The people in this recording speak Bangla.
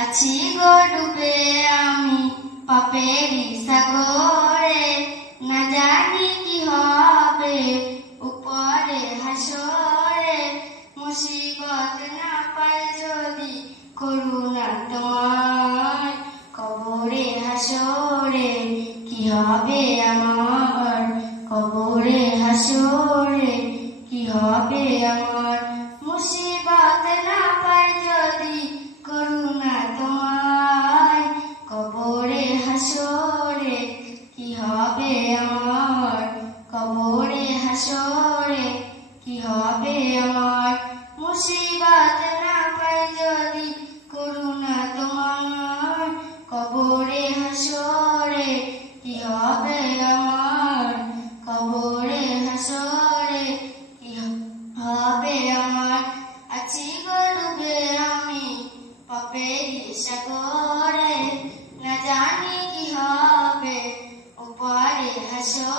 আছি গো ডুবে আমি পাপেরই সাগরে, না জানি কি হবে উপরে হাসরে। মুসিবত না পাই যদি করুণা তোমার, কবরে হাসরে কি হবে আমার, কবরে হাসরে কি হবে আমার। মুসিবত না পাই যদি করুণা তোমার, কবরে হাসরে কি হবে আমার, কবরে হাসরে কি হবে আমার। মুসিবত না পাই যদি করুণা তোমার, কবরে হাসরে কি হবে আমার, কবরে হাসরে কি হবে আমার। আছি গো ডুবে আমি পাপেরই সাগরে, না জানি কি হবে উপরে হাসরে।